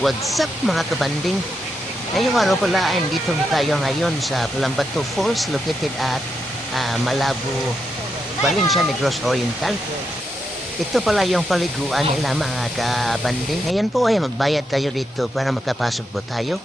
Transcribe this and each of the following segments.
What's up mga kabanding? Ngayong araw pala ay dito tayo ngayon sa Palambato Falls located at Malabo, Valencia, Negros Oriental. Ito pala yung paliguan nila mga kabanding. Ngayon po ay magbayad tayo dito para makapasok po tayo.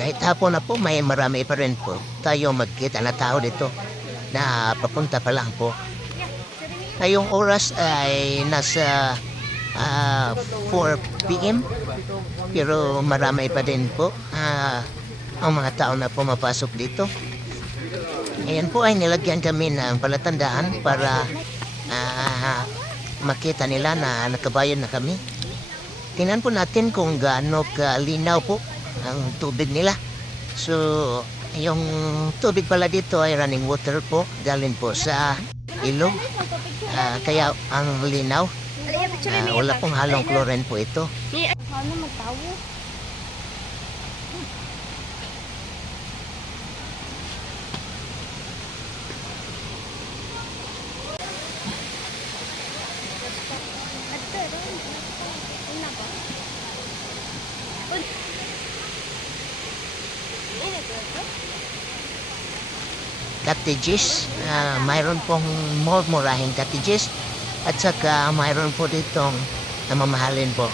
Kahit hapon na po may marami pa rin po tayo magkita na tao dito na papunta pa lang po. Ngayong oras ay nasa 4 p.m. Pero marami pa din po ang mga tao na pumapasok dito. Ayan po ay nilagyan kami ng palatandaan para makita nila na nakabayad na kami. Tingnan po natin kung gaano kalinaw po ang tubig nila. So, yung tubig pala dito ay running water po. Galing po sa ilog. Kaya ang linaw. Wala pong halong chlorine po ito. Ano magtawo? Cottages, mayroon pong murahing cottages at saka mayroon po ditong mamahalin po.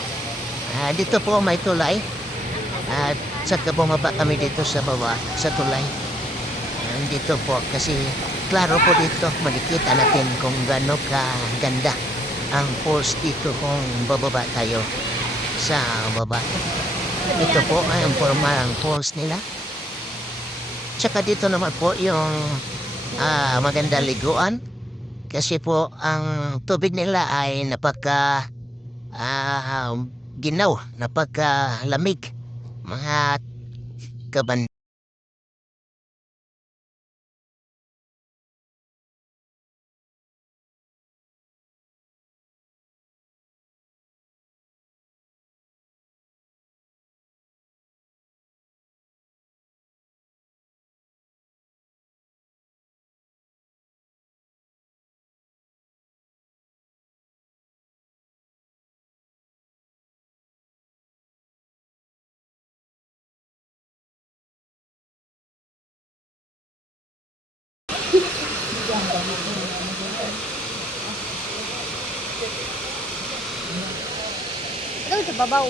Dito po may tulay at saka bumaba kami dito sa baba sa tulay. Dito po kasi klaro po dito makikita natin kung gaano kaganda ang falls dito kung bababa tayo sa baba. Ito po ay ang forma ng falls nila. Tsaka dito naman po yung maganda liguan kasi po ang tubig nila ay ginaw, napakalamig mga kaban. Ito sa babaw.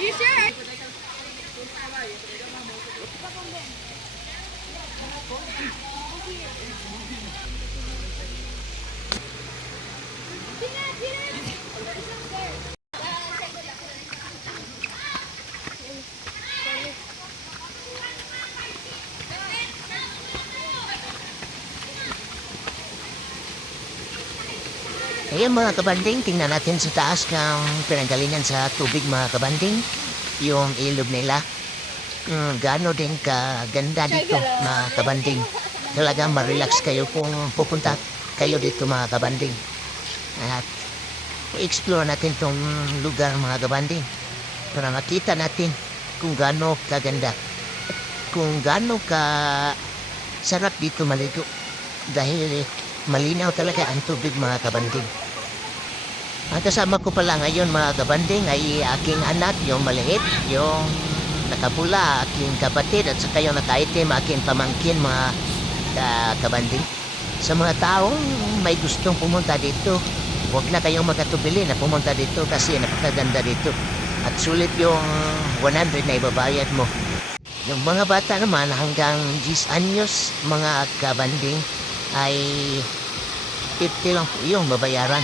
Are you sure? Ayan mga kabanding, tingnan natin sa taas kung pinanggalingan sa tubig mga kabanding. Yung ilog nila. Gaano din kaganda dito mga kabanding. Talagang ma-relax kayo kung pupunta kayo dito mga kabanding. At i-explore natin tong lugar mga kabanding. Para makita natin kung gaano kaganda. Kung gaano ka sarap dito maligo. Dahil malinaw talaga ang tubig mga kabanding. Ang kasama ko pala ngayon mga kabanding ay aking anak, yung maliit, yung nakapula, aking kapatid at saka yung nakaitim, aking pamangkin mga kabanding. Sa mga taong may gustong pumunta dito, huwag na kayong magkatubili na pumunta dito kasi napakaganda dito. At sulit yung 100 na ibabayad mo. Yung mga bata naman hanggang 10 anyos mga kabanding ay 50 lang po yung babayaran.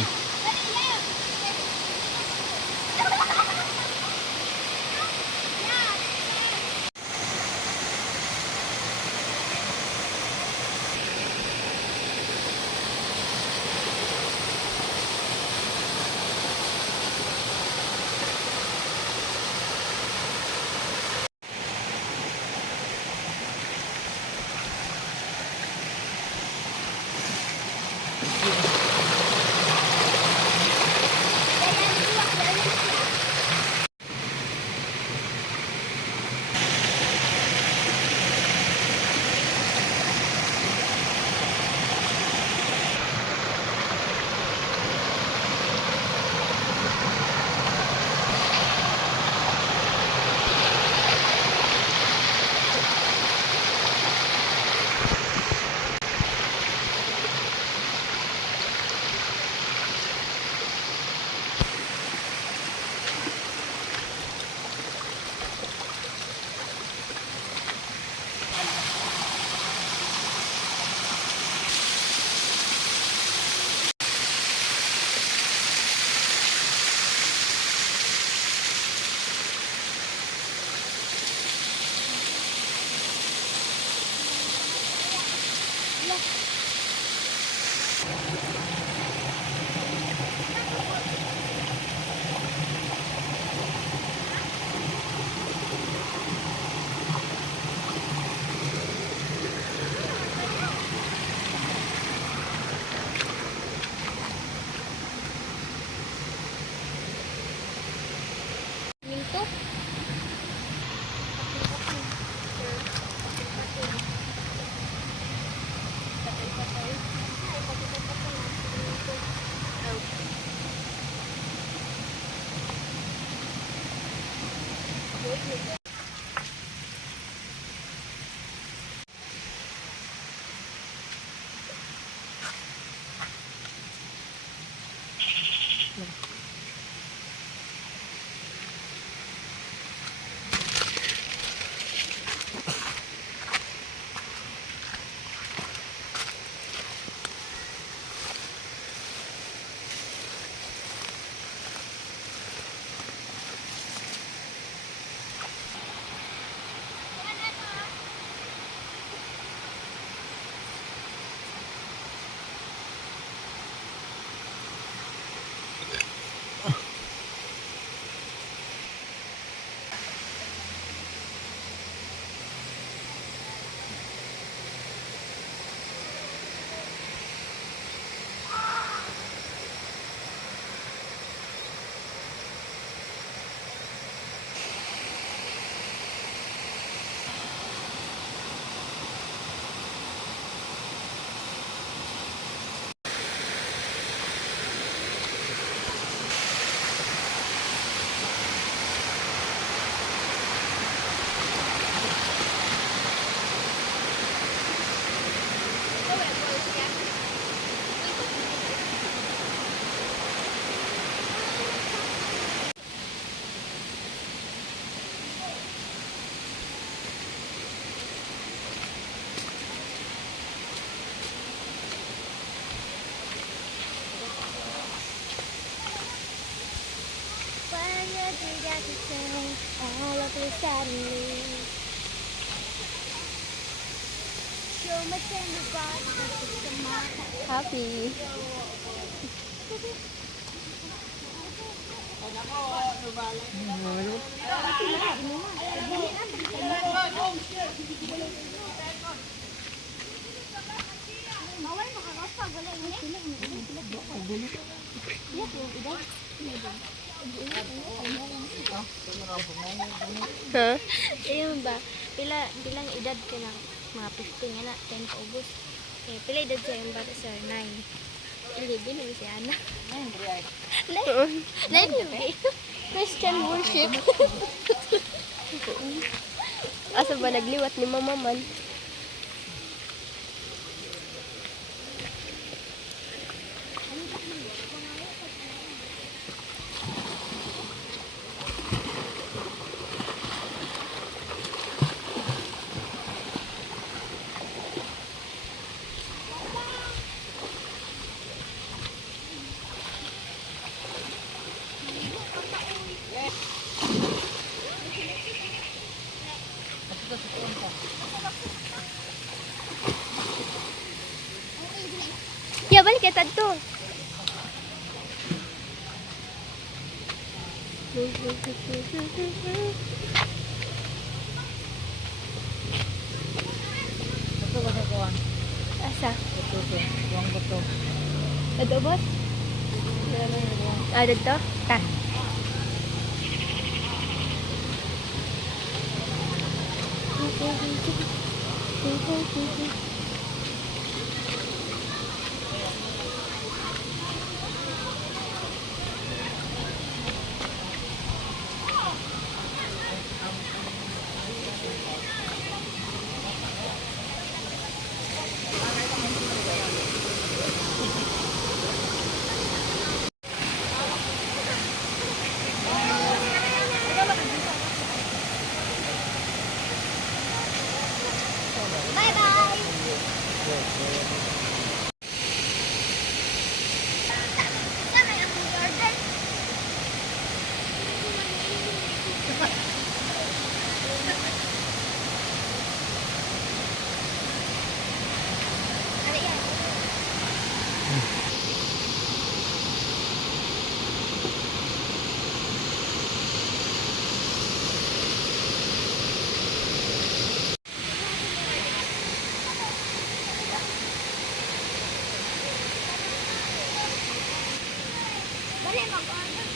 When you did that to change all of it suddenly. Show my tender body to my happy. Ha? Ayun ba? Bilang edad ka lang mga 15 na 10 ka ubos. Eh pila edad siya yung bata sa 9. Hindi din si Ana. 9. Christian worship. Asa ba nagliwat ni Mama man? Ya, balik kita to. Asa? Ito, boss? Ah, dito? Ta. Dali mag-order.